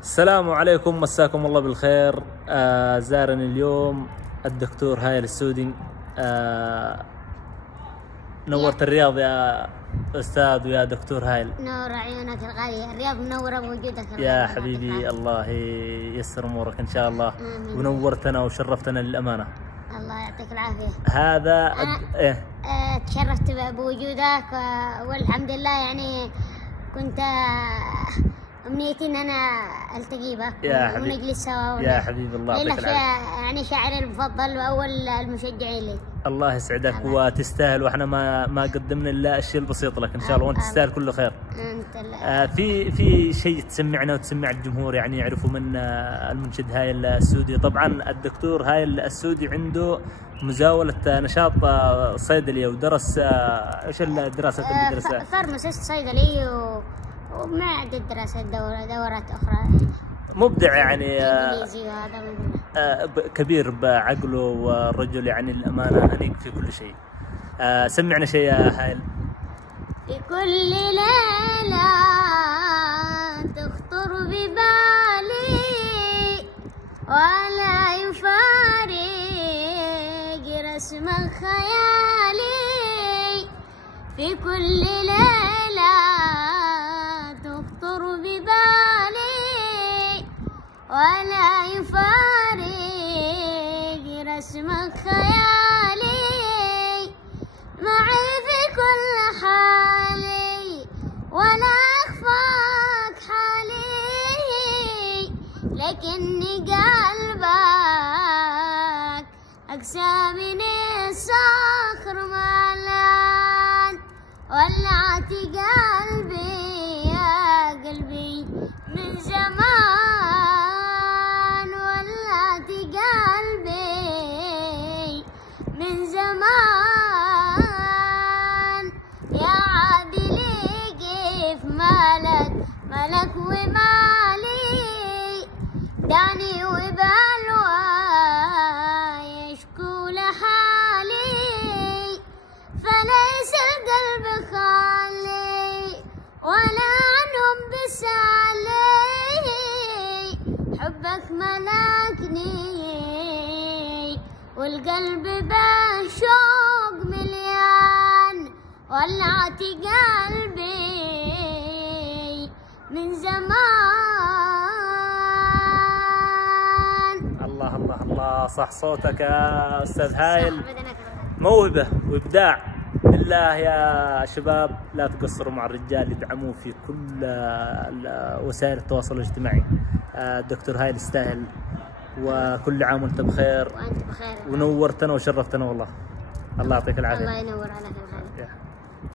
السلام عليكم، مساكم الله بالخير. زارني اليوم الدكتور هايل السودي. نورت الرياض يا أستاذ ويا دكتور هايل. نور عيونك الغالية، الرياض منورة بوجودك يا حبيبي، الله ييسر أمورك إن شاء الله. ونورتنا وشرفتنا للأمانة. الله يعطيك العافية. هذا تشرفت بوجودك والحمد لله. يعني كنت أمنيتي إن أنا ألتقي بك ونجلس سوا يا حبيبي، الله يعطيك العافية. يعني شاعري المفضل وأول المشجعين لي. الله يسعدك وتستاهل، واحنا ما قدمنا الا الشيء البسيط لك ان شاء الله، وانت تستاهل كل خير. في شيء تسمعنا وتسمع الجمهور، يعني يعرفوا من المنشد هايل السودي. طبعا الدكتور هايل السودي عنده مزاولة نشاط صيدلية، ودرس ايش الدراسات اللي درسها؟ فارماسيست صيدلي وما عدة دراسات دورات اخرى. مبدع يعني، انجليزي وهذا كبير بعقله، والرجل يعني الأمانة أنيق في كل شيء. سمعنا شيء يا هايل. في كل ليلة تخطر ببالي ولا يفارق رسم خيالي. في كل ليلة تخطر ببالي ولا يفارق رسمك خيالي. معي في كل حالي ولا أخفاك حالي، لكني قلبك أقسى من الصخر مالان. ولعت قلبي يا قلبي من زمان، ولعت قلبي من زمان. يا عادلي كيف مالك ومالي، دعني وبالوى يشكو لحالي. فليس القلب خالي ولا عنهم بسالي، حبك ملكني والقلب بشوق مليان. ولعت قلبي من زمان. الله الله الله، صح صوتك يا أستاذ هايل، موهبة وإبداع. بالله يا شباب لا تقصروا مع الرجال، يدعموه في كل وسائل التواصل الاجتماعي. الدكتور هايل يستاهل، وكل عام وانت بخير. وانت بخير، ونورتنا وشرفتنا والله. الله يعطيك العافية. الله ينور عليك الخير.